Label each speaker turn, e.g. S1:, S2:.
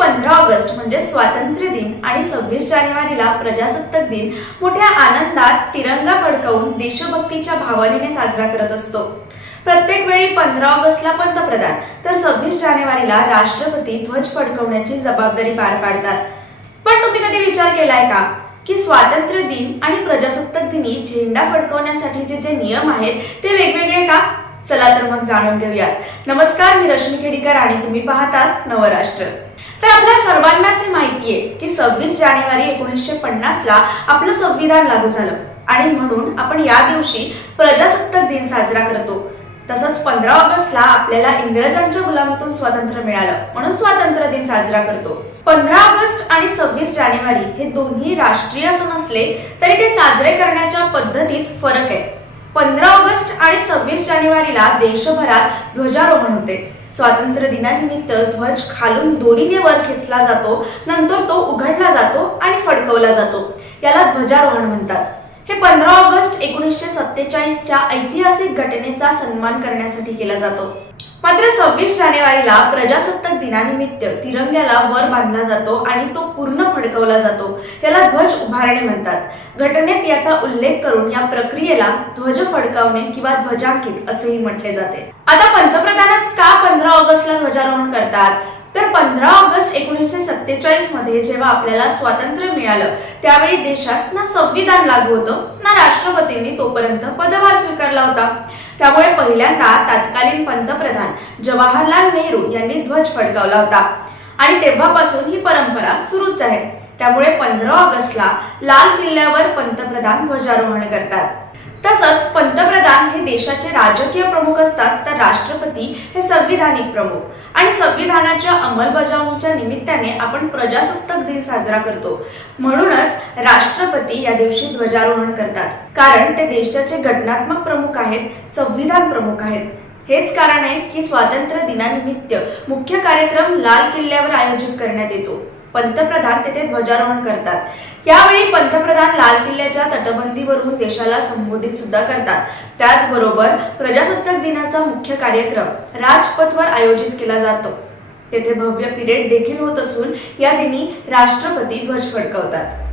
S1: पंधरा ऑगस्ट म्हणजे स्वातंत्र्य दिन आणि सव्वीस जानेवारीला प्रजासत्ताक दिन मोठ्या आनंदात तिरंगा फडकवून देशभक्तीच्या भावनेने साजरा करत असतो. प्रत्येक वेळी पंधरा ऑगस्टला पंतप्रधान तर सव्वीस जानेवारीला राष्ट्रपती ध्वज फडकवण्याची जबाबदारी पार पाडतात. पण तुम्ही कधी विचार केलाय का? की स्वातंत्र्य दिन आणि प्रजासत्ताक दिनी झेंडा फडकवण्यासाठीचे जे नियम आहेत ते वेगवेगळे का? चला तर मग जाणून घेऊयात. नमस्कार मी रश्मी खेडीकर आणि तुम्ही पाहतात नवराष्ट्र. तर आपल्या सर्वांनाच माहितीये की सव्वीस जानेवारी एकोणीसशे पन्नास ला आपलं संविधान लागू झालं. आणि म्हणून आपण या दिवशी प्रजासत्ताक दिन साजरा करतो. तसंच पंधरा ऑगस्टला आपल्याला इंग्रजांच्या गुलामीतून स्वातंत्र्य मिळालं. म्हणून स्वातंत्र्य दिन साजरा करतो. पंधरा ऑगस्ट आणि सव्वीस जानेवारी हे दोन्ही राष्ट्रीय सण असले तरी ते साजरे करण्याच्या पद्धतीत फरक आहे. पंधरा ऑगस्ट आणि सव्वीस जानेवारीला देशभरात ध्वजारोहण होते. स्वातंत्र्य दिनानिमित्त ध्वज खालून दोरीने वर खेचला जातो नंतर तो उघडला जातो आणि फडकवला जातो. याला ध्वजारोहण म्हणतात. हे पंधरा ऑगस्ट एकोणीसशे सत्तेचाळीसच्या ऐतिहासिक घटनेचा सन्मान करण्यासाठी केला जातो. मात्र सव्वीस जानेवारीला प्रजासत्ताक दिनानिमित्त तिरंग्याला वर बांधला जातो आणि तो पूर्ण फडकवला जातो. याला ध्वज उभारणे म्हणतात. घटनेत याचा उल्लेख करून या प्रक्रियेला ध्वज फडकावणे किंवा ध्वजांकित असेही म्हटले जाते. आता पंतप्रधानच का पंधरा ऑगस्टला ध्वजारोहण करतात? तर पंधरा ऑगस्ट एकोणीसशे सत्तेचाळीसमध्ये जेव्हा आपल्याला स्वातंत्र्य मिळालं त्यावेळी देशात ना संविधान लागू होतं ना राष्ट्रपतींनी तोपर्यंत पदभार स्वीकारला होता. त्यामुळे पहिल्यांदा तत्कालीन पंतप्रधान जवाहरलाल नेहरू यांनी ध्वज फडकावला होता. आणि तेव्हापासून ही परंपरा सुरूच आहे. त्यामुळे पंधरा ऑगस्टला लाल किल्ल्यावर पंतप्रधान ध्वजारोहण करतात. तसंच पंतप्रधान हे देशाचे राजकीय प्रमुख असतात तर राष्ट्रपती हे संविधानिक प्रमुख. आणि संविधानाच्या अंमलबजावणीच्या निमित्ताने आपण प्रजासत्ताक दिन साजरा करतो. म्हणूनच राष्ट्रपती या दिवशी ध्वजारोहण करतात. कारण ते देशाचे घटनात्मक प्रमुख आहेत संविधान प्रमुख आहेत. हेच कारण आहे की स्वातंत्र्य दिनानिमित्त मुख्य कार्यक्रम लाल किल्ल्यावर आयोजित करण्यात येतो. पंतप्रधान तेथे ध्वजारोहण करतात. यावेळी पंतप्रधान लाल किल्ल्याच्या तटबंदीवरून देशाला संबोधित सुद्धा करतात. त्याचबरोबर प्रजासत्ताक दिनाचा मुख्य कार्यक्रम राजपथवर आयोजित केला जातो. तेथे भव्य पिरेड देखील होत असून या दिनी राष्ट्रपती ध्वज फडकवतात.